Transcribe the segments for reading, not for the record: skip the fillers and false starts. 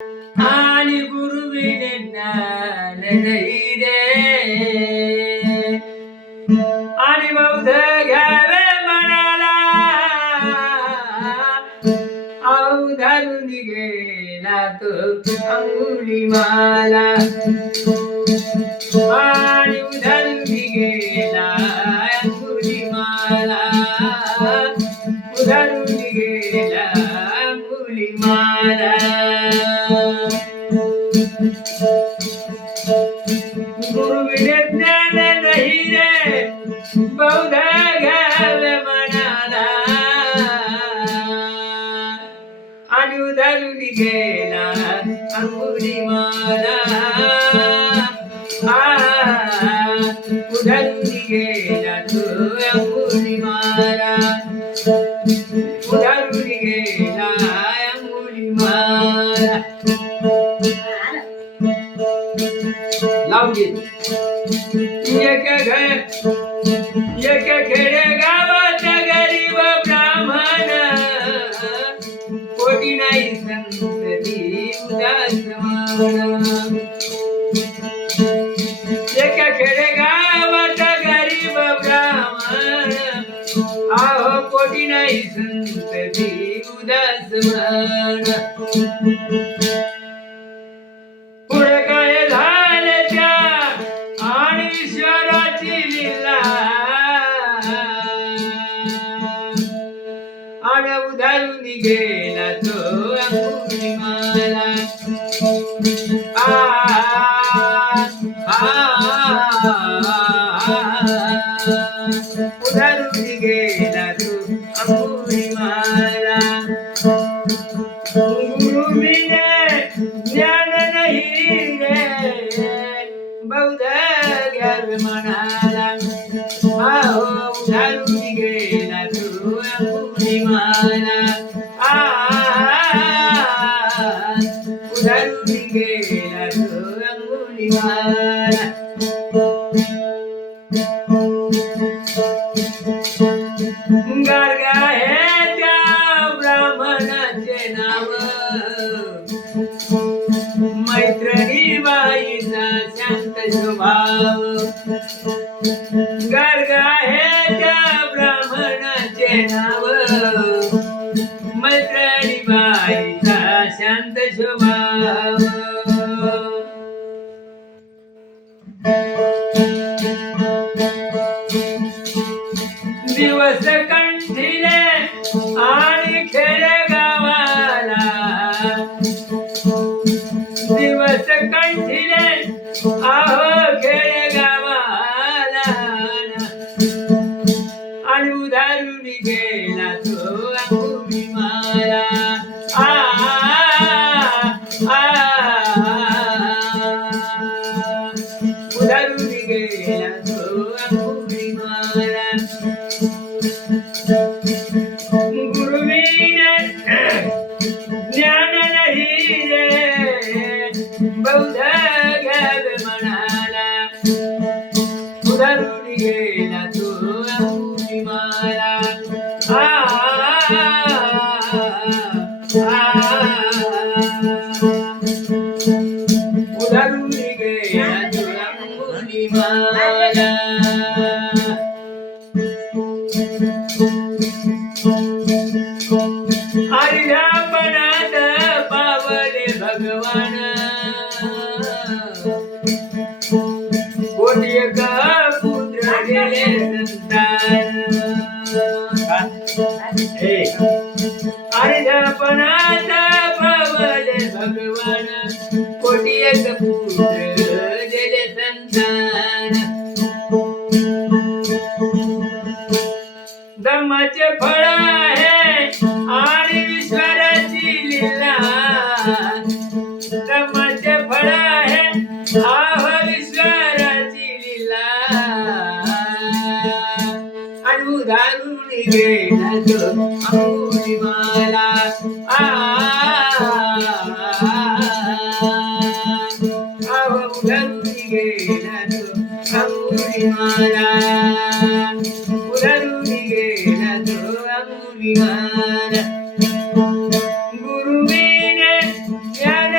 आणि गुरुविने ज्ञान नाही रे आणि बौद्ध घ्यावे मनाला अवधारून गेला तो अंगुलीमाला आणि उधारून गेला अंगुलीमाला उधारून गेला अंगुलीमाला गुरुविने ज्ञान नाही रे बौद्ध घ्यावे मनाला आणि उधारून गेला अंगुलीमाला उधारून गेला तो अंगुलीमाला उधारून गेला अंगुलीमाला लावली एक खेडे गावात गरीब ब्राह्मण कोटी नाही संतती उदास मन एक खेडे गावात गरीब ब्राह्मण आहो कोटी नाही संतती उदास मन पुढे काय झाले त्या आणि ईश्वराची लीला आणि उधारून गेला तो अंगुलीमाला उधारून गेला तो अंगुलीमाला गुरुविने ज्ञान नाही रे बौद्ध घ्यावे मनाला आहो उधारून गेला तो अंगुलीमाला उधारून गेला तो अंगुलीमाला गारगा हे त्या ब्राह्मणाचे नाव मैत्रिणी बाईचा शांत स्वभाव गारगा हे त्या ब्राह्मणाचे नाव मैत्रिणी बाईचा शांत स्वभाव दिवस कंठीले आणि खेडेगावाला दिवस कंठीले आहो खेडेगावाला आणि उधारून गेला तो अंगुलीमाला उधारून गेला तो अंगुलीमाला गुरुविने ज्ञान नाही रे बौद्ध घ्यावे मनाला उधारून गेला तो अंगुलीमाला उधारून गेला तो अंगुलीमाला आर्यापणात पावले भगवान कोटी एक पुत्र गेले संतान आर्यापणात पावले भगवान कोटी एक पुत्र गेले संतान धम्माचे फळ आहे आणि ईश्वराची लीला धम्माचे फळ आहे आहो ईश्वराची लीला आणि उधारून गेला तो अंगुलीमाला आहो उधारून गेला तो अंगुलीमाला उधारून गेला तो अंगुलीमाला गुरुविने ज्ञान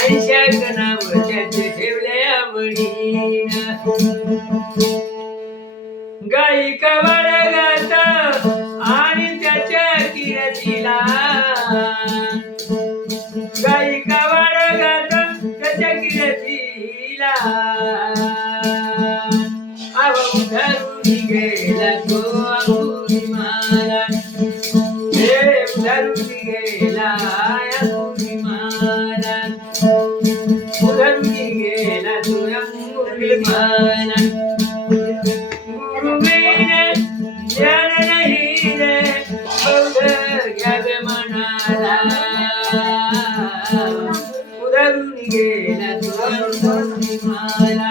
ऐशाक नाव त्याचे ठेवले आवडीन गाई कवळ गात आणि त्याच्या किरतीला गाई कवळ गात त्याच्या किरतीला अहो धरून गेला तो अंगुलीमाला हे धरून गेला अंगुलीमाला धरून गेला तो अंगुलीमाला ज्ञान नाही रे बौद्ध घ्यावे मनाला उधरून गेला तो अंगुलीमाला